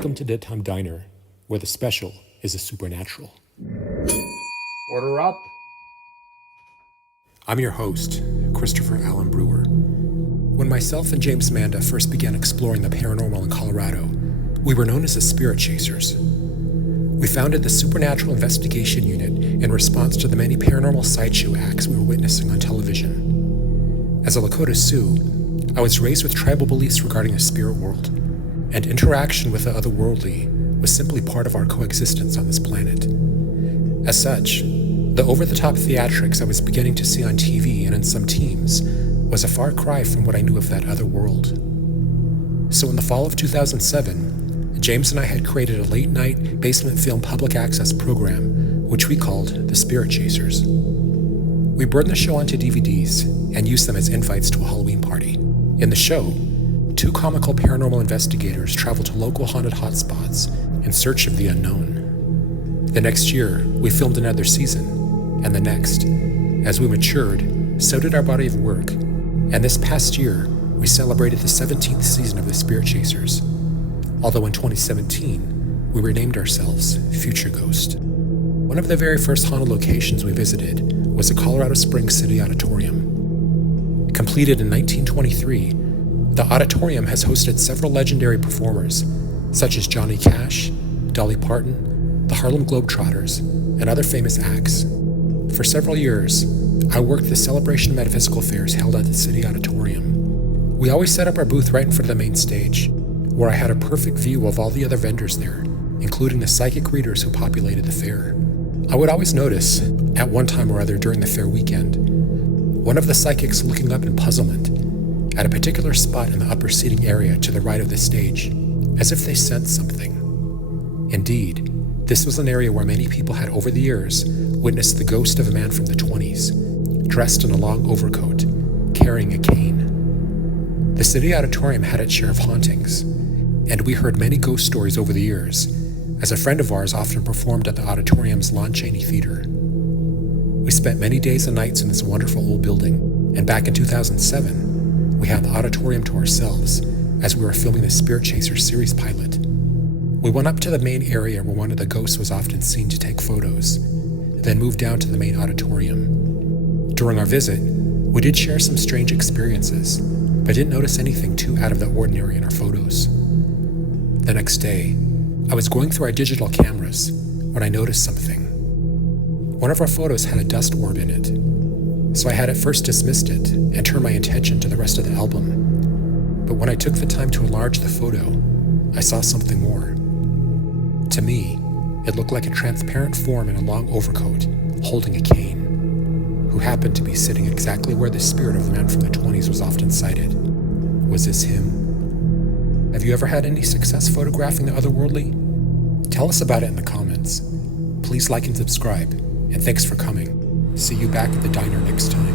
Welcome to Deadtime Diner, where the special is the supernatural. Order up. I'm your host, Christopher Allen Brewer. When myself and James Manda first began exploring the paranormal in Colorado, we were known as the Spirit Chasers. We founded the Supernatural Investigation Unit in response to the many paranormal sideshow acts we were witnessing on television. As a Lakota Sioux, I was raised with tribal beliefs regarding the spirit world, and interaction with the otherworldly was simply part of our coexistence on this planet. As such, the over-the-top theatrics I was beginning to see on TV and in some teams was a far cry from what I knew of that other world. So in the fall of 2007, James and I had created a late-night basement film public access program, which we called the Spirit Chasers. We burned the show onto DVDs and used them as invites to a Halloween party. In the show, two comical paranormal investigators travel to local haunted hotspots in search of the unknown. The next year, we filmed another season, and the next. As we matured, so did our body of work, and this past year, we celebrated the 17th season of the Spirit Chasers. Although in 2017, we renamed ourselves Future Ghost. One of the very first haunted locations we visited was the Colorado Springs City Auditorium. Completed in 1923, the auditorium has hosted several legendary performers, such as Johnny Cash, Dolly Parton, the Harlem Globetrotters, and other famous acts. For several years, I worked the Celebration of Metaphysical Fairs held at the City Auditorium. We always set up our booth right in front of the main stage, where I had a perfect view of all the other vendors there, including the psychic readers who populated the fair. I would always notice, at one time or other during the fair weekend, one of the psychics looking up in puzzlement at a particular spot in the upper seating area to the right of the stage, as if they sensed something. Indeed, this was an area where many people had over the years witnessed the ghost of a man from the 20s, dressed in a long overcoat, carrying a cane. The City Auditorium had its share of hauntings, and we heard many ghost stories over the years, as a friend of ours often performed at the auditorium's Lon Chaney Theater. We spent many days and nights in this wonderful old building, and back in 2007, we had the auditorium to ourselves as we were filming the Spirit Chasers series pilot. We went up to the main area where one of the ghosts was often seen to take photos, then moved down to the main auditorium. During our visit, we did share some strange experiences, but didn't notice anything too out of the ordinary in our photos. The next day, I was going through our digital cameras when I noticed something. One of our photos had a dust orb in it, so I had at first dismissed it and turned my attention to the rest of the album. But when I took the time to enlarge the photo, I saw something more. To me, it looked like a transparent form in a long overcoat, holding a cane, who happened to be sitting exactly where the spirit of the man from the 20s was often sighted. Was this him? Have you ever had any success photographing the otherworldly? Tell us about it in the comments. Please like and subscribe, and thanks for coming. See you back at the diner next time.